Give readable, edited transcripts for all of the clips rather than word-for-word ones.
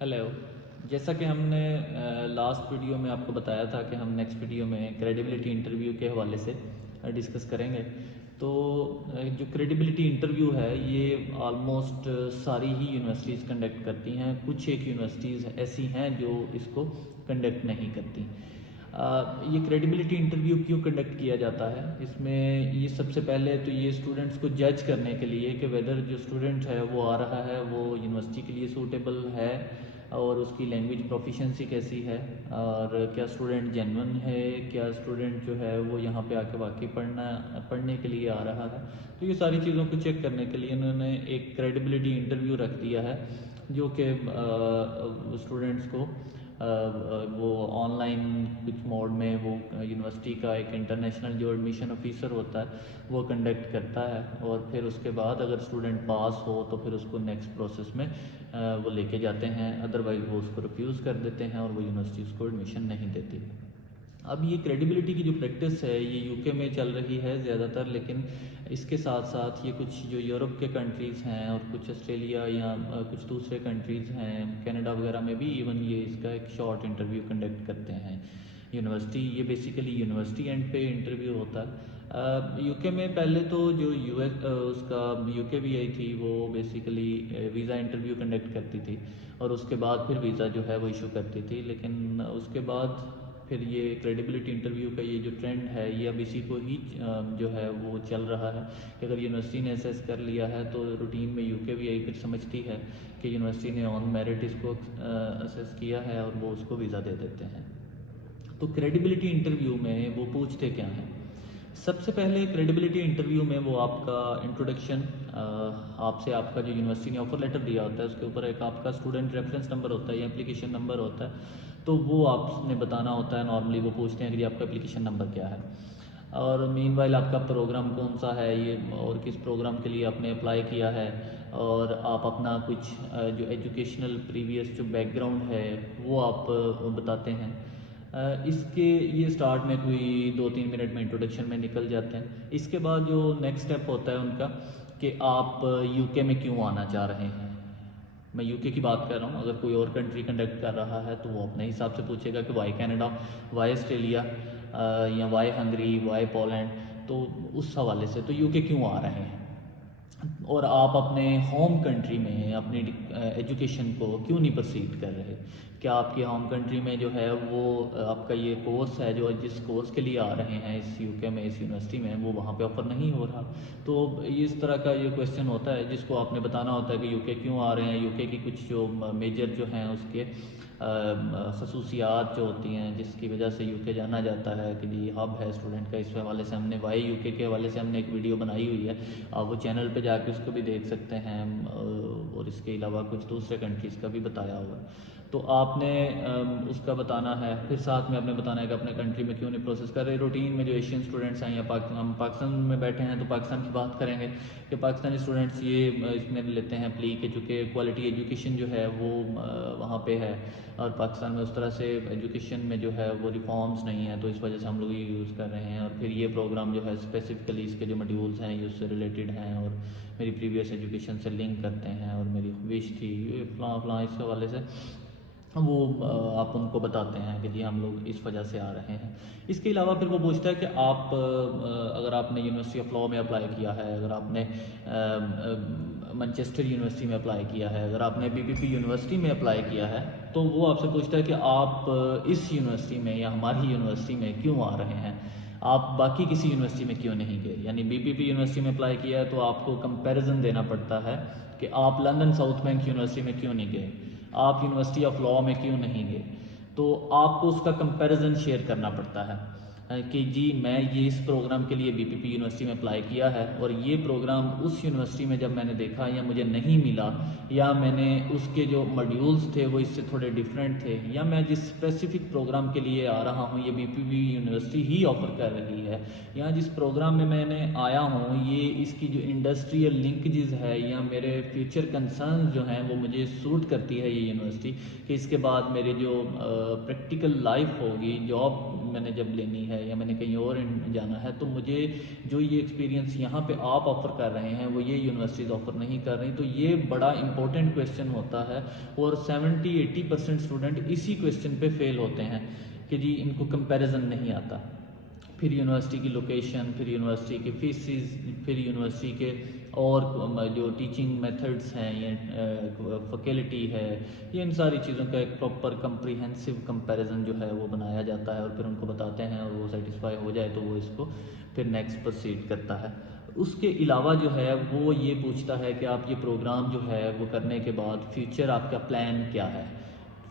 Hello. जैसा कि हमने लास्ट वीडियो में आपको बताया था कि हम नेक्स्ट वीडियो में क्रेडिबिलिटी इंटरव्यू के हवाले से डिस्कस करेंगे। तो जो क्रेडिबिलिटी इंटरव्यू है ये ऑलमोस्ट सारी ही यूनिवर्सिटीज़ कंडक्ट करती हैं। कुछ एक यूनिवर्सिटीज़ ऐसी हैं जो इसको कंडक्ट नहीं करती। ये क्रेडिबिलिटी इंटरव्यू क्यों कंडक्ट किया जाता है, इसमें ये सबसे पहले तो ये स्टूडेंट्स को जज करने के लिए कि वेदर जो स्टूडेंट है वो आ रहा है वो यूनिवर्सिटी के लिए सूटेबल है और उसकी लैंग्वेज प्रोफिशेंसी कैसी है, और क्या स्टूडेंट जेन्युइन है, क्या स्टूडेंट जो है वो यहाँ पे आके वाकई पढ़ने के लिए आ रहा है। तो ये सारी चीज़ों को चेक करने के लिए उन्होंने एक क्रेडिबिलिटी इंटरव्यू रख दिया है, जो कि स्टूडेंट्स को वो ऑनलाइन कुछ मोड में वो यूनिवर्सिटी का एक इंटरनेशनल जो एडमिशन ऑफिसर होता है वो कंडक्ट करता है, और फिर उसके बाद अगर स्टूडेंट पास हो तो फिर उसको नेक्स्ट प्रोसेस में वो लेके जाते हैं, अदरवाइज़ वो उसको रिफ्यूज़ कर देते हैं और वो यूनिवर्सिटी उसको एडमिशन नहीं देती। अब ये क्रेडिबिलिटी की जो प्रैक्टिस है ये यूके में चल रही है ज़्यादातर, लेकिन इसके साथ साथ ये कुछ जो यूरोप के कंट्रीज़ हैं और कुछ ऑस्ट्रेलिया या कुछ दूसरे कंट्रीज़ हैं, कनाडा वगैरह में भी इवन ये इसका एक शॉर्ट इंटरव्यू कंडक्ट करते हैं यूनिवर्सिटी। ये बेसिकली यूनिवर्सिटी एंड पे इंटरव्यू होता है। यूके में पहले तो जो यूएस उसका यूके भी आई थी वो बेसिकली वीज़ा इंटरव्यू कंडक्ट करती थी और उसके बाद फिर वीज़ा जो है वो इशू करती थी, लेकिन उसके बाद फिर ये क्रेडिबिलिटी इंटरव्यू का ये जो ट्रेंड है ये अब इसी को ही जो है वो चल रहा है कि अगर यूनिवर्सिटी ने असेस कर लिया है तो रूटीन में यूके भी यही फिर समझती है कि यूनिवर्सिटी ने ऑन मेरिट इसको असेस किया है और वो उसको वीज़ा दे देते हैं। तो क्रेडिबिलिटी इंटरव्यू में वो पूछते क्या हैं? सबसे पहले क्रेडिबिलिटी इंटरव्यू में वो आपका इंट्रोडक्शन, आपसे आपका जो यूनिवर्सिटी ने ऑफर लेटर दिया होता है उसके ऊपर एक आपका स्टूडेंट रेफरेंस नंबर होता है या एप्लीकेशन नंबर होता है, तो वो आपने बताना होता है। नॉर्मली वो पूछते हैं कि आपका एप्लीकेशन नंबर क्या है, और मीनवाइल आपका प्रोग्राम कौन सा है ये और किस प्रोग्राम के लिए आपने अप्लाई किया है, और आप अपना कुछ जो एजुकेशनल प्रीवियस जो बैकग्राउंड है वो आप बताते हैं। इसके ये स्टार्ट में कोई 2-3 मिनट में इंट्रोडक्शन में निकल जाते हैं। इसके बाद जो नेक्स्ट स्टेप होता है उनका कि आप यूके में क्यों आना चाह रहे हैं। मैं यूके की बात कर रहा हूँ, अगर कोई और कंट्री कंडक्ट कर रहा है तो वो अपने हिसाब से पूछेगा कि वाई कनाडा, वाई ऑस्ट्रेलिया या वाई हंगरी, वाई पोलैंड, तो उस हवाले से तो यूके क्यों आ रहे हैं, और आप अपने होम कंट्री में अपनी एजुकेशन को क्यों नहीं प्रोसीड कर रहे। क्या आपके होम कंट्री में जो है वो आपका ये कोर्स है जो जिस कोर्स के लिए आ रहे हैं इस यूके में इस यूनिवर्सिटी में वो वहाँ पे ऑफर नहीं हो रहा। तो इस तरह का ये क्वेश्चन होता है जिसको आपने बताना होता है कि यूके क्यों आ रहे हैं, यूके की कुछ जो मेजर जो हैं उसके खसूसियात जो होती हैं जिसकी वजह से यूके जाना जाता है कि जी हब है स्टूडेंट का। इस हवाले से हमने वाई यूके के हवाले से हमने एक वीडियो बनाई हुई है, आप वो चैनल पे जाके उसको भी देख सकते हैं, और इसके अलावा कुछ दूसरे कंट्रीज़ का भी बताया हुआ है। तो आपने उसका बताना है, फिर साथ में आपने बताना है कि अपने कंट्री में क्यों नहीं प्रोसेस कर रहे। रूटीन में जो एशियन स्टूडेंट्स हैं या हम पाकिस्तान में बैठे हैं तो पाकिस्तान की बात करेंगे कि पाकिस्तानी स्टूडेंट्स ये इसमें लेते हैं प्ली के चूँकि क्वालिटी एजुकेशन जो है वो वहाँ पे है और पाकिस्तान में उस तरह से एजुकेशन में जो है वो रिफॉर्म्स नहीं है, तो इस वजह से हम लोग ये यूज़ कर रहे हैं। और फिर ये प्रोग्राम जो है स्पेसिफिकली इसके जो मॉड्यूल्स हैं ये उससे रिलेटेड हैं और मेरी प्रीवियस एजुकेशन से लिंक करते हैं और मेरी विश थी फलां इस हवाले से वो आप उनको बताते हैं कि जी हम लोग इस वजह से आ रहे हैं। इसके अलावा फिर वो पूछता है कि आप अगर आपने यूनिवर्सिटी ऑफ लॉ में अप्लाई किया है, अगर आपने मैनचेस्टर यूनिवर्सिटी में अप्लाई किया है, अगर आपने बीपीपी यूनिवर्सिटी में अप्लाई किया है, तो वो आपसे पूछता है कि आप इस यूनिवर्सिटी में या हमारी यूनिवर्सिटी में क्यों आ रहे हैं, आप बाकी किसी यूनिवर्सिटी में क्यों नहीं गए। यानी बीपीपी यूनिवर्सिटी में अप्लाई किया है तो आपको कंपैरिजन देना पड़ता है कि आप लंदन साउथ बैंक यूनिवर्सिटी में क्यों नहीं गए, आप यूनिवर्सिटी ऑफ लॉ में क्यों नहीं गए। तो आपको उसका कंपैरिजन शेयर करना पड़ता है कि जी मैं ये इस प्रोग्राम के लिए बीपीपी यूनिवर्सिटी में अप्लाई किया है और ये प्रोग्राम उस यूनिवर्सिटी में जब मैंने देखा या मुझे नहीं मिला या मैंने उसके जो मॉड्यूल्स थे वो इससे थोड़े डिफरेंट थे, या मैं जिस स्पेसिफिक प्रोग्राम के लिए आ रहा हूँ ये बीपीपी यूनिवर्सिटी ही ऑफ़र कर रही है, या जिस प्रोग्राम में मैंने आया हूँ ये इसकी जो इंडस्ट्रियल लिंकेजेस है या मेरे फ्यूचर कंसर्न जो हैं वो मुझे सूट करती है ये यूनिवर्सिटी कि इसके बाद मेरी जो प्रैक्टिकल लाइफ होगी, जॉब मैंने जब लेनी है है या मैंने कहीं और जाना है, तो मुझे जो ये एक्सपीरियंस यहाँ पे आप ऑफ़र कर रहे हैं वो ये यूनिवर्सिटीज़ ऑफ़र नहीं कर रही। तो ये बड़ा इंपॉर्टेंट क्वेश्चन होता है और 70-80% स्टूडेंट इसी क्वेश्चन पे फेल होते हैं कि जी इनको कंपैरिजन नहीं आता। फिर यूनिवर्सिटी की लोकेशन, फिर यूनिवर्सिटी के फीसिस, फिर यूनिवर्सिटी के और जो टीचिंग मेथड्स हैं या फैकल्टी है, ये इन सारी चीज़ों का एक प्रॉपर कंप्रीहेंसिव कंपैरिजन जो है वो बनाया जाता है और फिर उनको बताते हैं और वो सेटिस्फाई हो जाए तो वो इसको फिर नेक्स्ट प्रोसीड करता है। उसके अलावा जो है वो ये पूछता है कि आप ये प्रोग्राम जो है वो करने के बाद फ्यूचर आपका प्लान क्या है,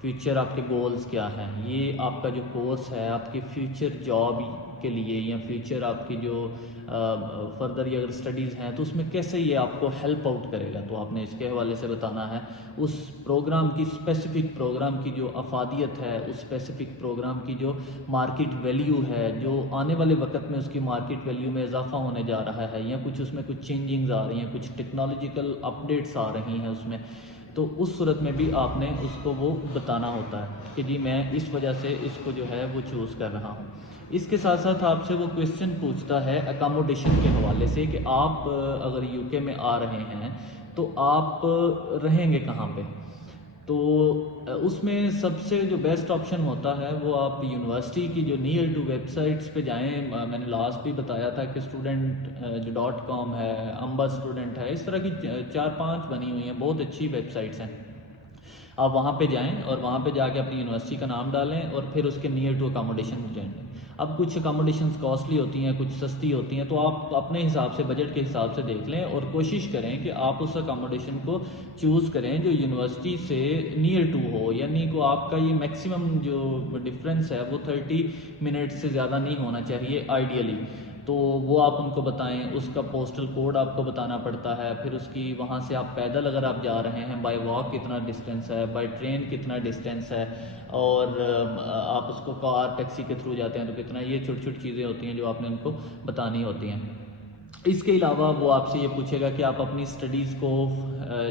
फ्यूचर आपके गोल्स क्या हैं, ये आपका जो कोर्स है आपके फ्यूचर जॉब के लिए या फ्यूचर आपकी जो फर्दर अगर स्टडीज़ हैं तो उसमें कैसे ये आपको हेल्प आउट करेगा। तो आपने इसके हवाले से बताना है उस प्रोग्राम की, स्पेसिफ़िक प्रोग्राम की जो अफादियत है, उस स्पेसिफ़िक प्रोग्राम की जो मार्केट वैल्यू है, जो आने वाले वक्त में उसकी मार्केट वैल्यू में इजाफा होने जा रहा है या कुछ उसमें कुछ चेंजिंग्स आ रही हैं, कुछ टेक्नोलॉजिकल अपडेट्स आ रही हैं उसमें, तो उस सूरत में भी आपने उसको वो बताना होता है कि जी मैं इस वजह से इसको जो है वो चूज़ कर रहा हूँ। इसके साथ साथ आपसे वो क्वेश्चन पूछता है अकोमोडेशन के हवाले से कि आप अगर यूके में आ रहे हैं तो आप रहेंगे कहाँ पे। तो उसमें सबसे जो बेस्ट ऑप्शन होता है वो आप यूनिवर्सिटी की जो नियर टू वेबसाइट्स पे जाएं। मैंने लास्ट भी बताया था कि स्टूडेंट जो .com है, अम्बा स्टूडेंट है, इस तरह की 4-5 बनी हुई हैं, बहुत अच्छी वेबसाइट्स हैं। आप वहाँ पे जाएं और वहाँ पे जाके अपनी यूनिवर्सिटी का नाम डालें और फिर उसके नियर टू अकोमोडेशन जाएंगे। अब कुछ अकोमोडेशंस कॉस्टली होती हैं, कुछ सस्ती होती हैं, तो आप अपने हिसाब से, बजट के हिसाब से देख लें और कोशिश करें कि आप उस अकोमोडेशन को चूज़ करें जो यूनिवर्सिटी से नियर टू हो, यानी को आपका ये मैक्सिमम जो डिफरेंस है वो 30 मिनट से ज़्यादा नहीं होना चाहिए आइडियली। तो वो आप उनको बताएं, उसका पोस्टल कोड आपको बताना पड़ता है, फिर उसकी वहाँ से आप पैदल अगर आप जा रहे हैं बाय वॉक कितना डिस्टेंस है, बाय ट्रेन कितना डिस्टेंस है, और आप उसको कार टैक्सी के थ्रू जाते हैं तो कितना, ये छोटी छोटी चीज़ें होती हैं जो आपने उनको बतानी होती हैं। इसके अलावा वो आपसे ये पूछेगा कि आप अपनी स्टडीज़ को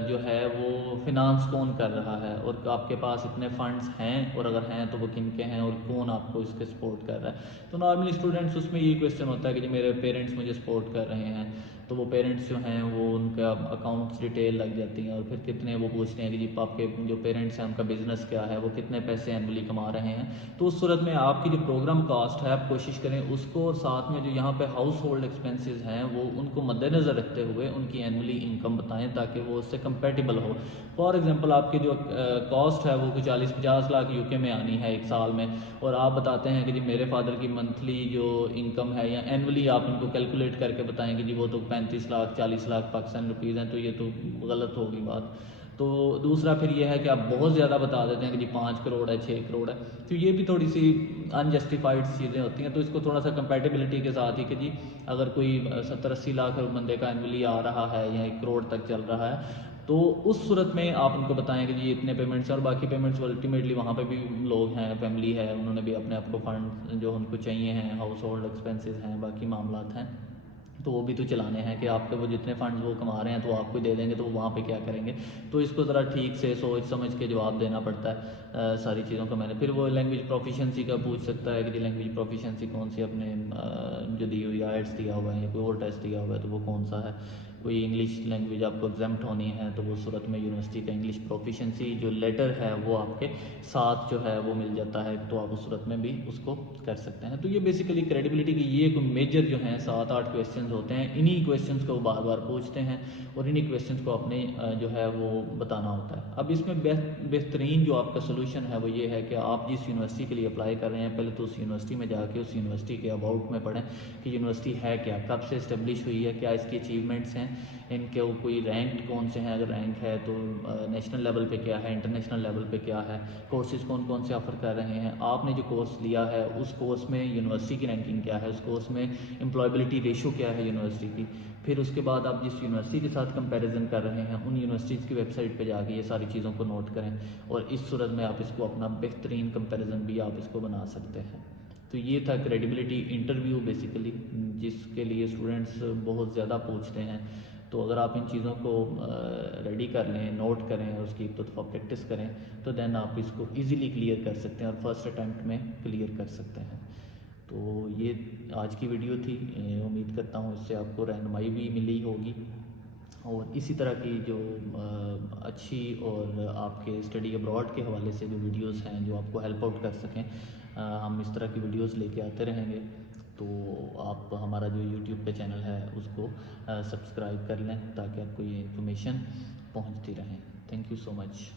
जो है वो फिनांस कौन कर रहा है और आपके पास इतने फंड्स हैं, और अगर हैं तो वो किन के हैं और कौन आपको इसके सपोर्ट कर रहा है। तो नॉर्मली स्टूडेंट्स उसमें ये क्वेश्चन होता है कि जो मेरे पेरेंट्स मुझे सपोर्ट कर रहे हैं, तो वो पेरेंट्स जो हैं वो उनका अकाउंट्स डिटेल लग जाती हैं और फिर कितने वो पूछते हैं कि जी आपके जो पेरेंट्स हैं उनका बिज़नेस क्या है, वो कितने पैसे एनुअली कमा रहे हैं। तो उस सूरत में आपकी जो प्रोग्राम कास्ट है आप कोशिश करें उसको, और साथ में जो यहाँ पे हाउस होल्ड एक्सपेंसेस हैं वो उनको मद्देनज़र रखते हुए उनकी एनुअली इनकम बताएं ताकि वो उससे कंपेटिबल हो। फॉर एग्जांपल आपकी जो कॉस्ट है वो 40-50 लाख यूके में आनी है एक साल में, और आप बताते हैं कि जी मेरे फादर की मंथली जो इनकम है या एनुअली आप उनको कैलकुलेट करके बताएं कि जी वो तो 35 लाख 40 लाख पाकिस्तानी रुपीज़ हैं, तो ये तो गलत होगी बात। तो दूसरा फिर ये है कि आप बहुत ज़्यादा बता देते हैं कि जी 5 करोड़ है, 6 करोड़ है, तो ये भी थोड़ी सी अनजस्टिफाइड चीज़ें होती हैं। तो इसको थोड़ा सा कंपैटिबिलिटी के साथ ही कि जी अगर कोई 70-80 लाख बंदे का एनुअली आ रहा है या 1 करोड़ तक चल रहा है, तो उस सूरत में आप उनको बताएं कि जी इतने पेमेंट्स हैं, और बाकी पेमेंट्स अल्टीमेटली वहाँ पे भी लोग हैं, फैमिली है, उन्होंने भी अपने आप को फंड जो उनको चाहिए हैं, हाउस होल्ड एक्सपेंसेस हैं, बाकी मामलात हैं, तो वो भी तो चलाने हैं कि आपके वो जितने फंड्स वो कमा रहे हैं तो आपको दे देंगे, तो वो वहाँ पे क्या करेंगे। तो इसको ज़रा ठीक से सोच समझ के जवाब देना पड़ता है सारी चीज़ों का। मैंने फिर वो लैंग्वेज प्रोफिशिएंसी का पूछ सकता है कि जी लैंग्वेज प्रोफिशिएंसी कौन सी अपने जो दी हुई आइट्स दिया हुआ है या कोई और टेस्ट दिया हुआ है तो वो कौन सा है। कोई इंग्लिश लैंग्वेज आपको एग्जाम्प्ट होनी है तो वो सूरत में यूनिवर्सिटी का इंग्लिश प्रोफिशिएंसी जो लेटर है वो आपके साथ जो है वो मिल जाता है, तो आप उस सूरत में भी उसको कर सकते हैं। तो ये बेसिकली क्रेडिबिलिटी की ये कोई मेजर जो हैं 7-8 क्वेश्चंस होते हैं। इन्हीं क्वेश्चंस को बार बार पूछते हैं और इन्हीं क्वेश्चंस को अपने जो है वो बताना होता है। अब इसमें बेहतरीन जो आपका सोल्यूशन है वो ये है कि आप जिस यूनिवर्सिटी के लिए अप्लाई कर रहे हैं पहले तो उस यूनिवर्सिटी में जाके उस यूनिवर्सिटी के अबाउट में पढ़ें कि यूनिवर्सिटी है क्या, कब से इस्टेब्लिश हुई है, क्या इसकी अचीवमेंट्स हैं, इनके वो कोई रैंक कौन से हैं, अगर रैंक है तो नेशनल लेवल पे क्या है, इंटरनेशनल लेवल पे क्या है, कोर्सेज कौन कौन से ऑफ़र कर रहे हैं, आपने जो कोर्स लिया है उस कोर्स में यूनिवर्सिटी की रैंकिंग क्या है, उस कोर्स में एम्प्लॉयबिलिटी रेशो क्या है यूनिवर्सिटी की। फिर उसके बाद आप जिस यूनिवर्सिटी के साथ कंपैरिजन कर रहे हैं उन यूनिवर्सिटीज़ की वेबसाइट पे जाके ये सारी चीज़ों को नोट करें, और इस सूरत में आप इसको अपना बेहतरीन कंपैरिजन भी आप इसको बना सकते हैं। तो ये था क्रेडिबिलिटी इंटरव्यू बेसिकली, जिसके लिए स्टूडेंट्स बहुत ज़्यादा पूछते हैं। तो अगर आप इन चीज़ों को रेडी कर लें, नोट करें और उसकी एक दो दफ़ा प्रैक्टिस करें तो देन आप इसको इजीली क्लियर कर सकते हैं और फर्स्ट अटैम्प्ट में क्लियर कर सकते हैं। तो ये आज की वीडियो थी। उम्मीद करता हूँ इससे आपको रहनुमाई भी मिली होगी और इसी तरह की जो अच्छी और आपके स्टडी अब्रॉड के हवाले से जो वीडियोस हैं जो आपको हेल्प आउट कर सकें, हम इस तरह की वीडियोस लेके आते रहेंगे। तो आप हमारा जो यूट्यूब पे चैनल है उसको सब्सक्राइब कर लें ताकि आपको ये इन्फॉर्मेशन पहुंचती रहे। Thank you so much.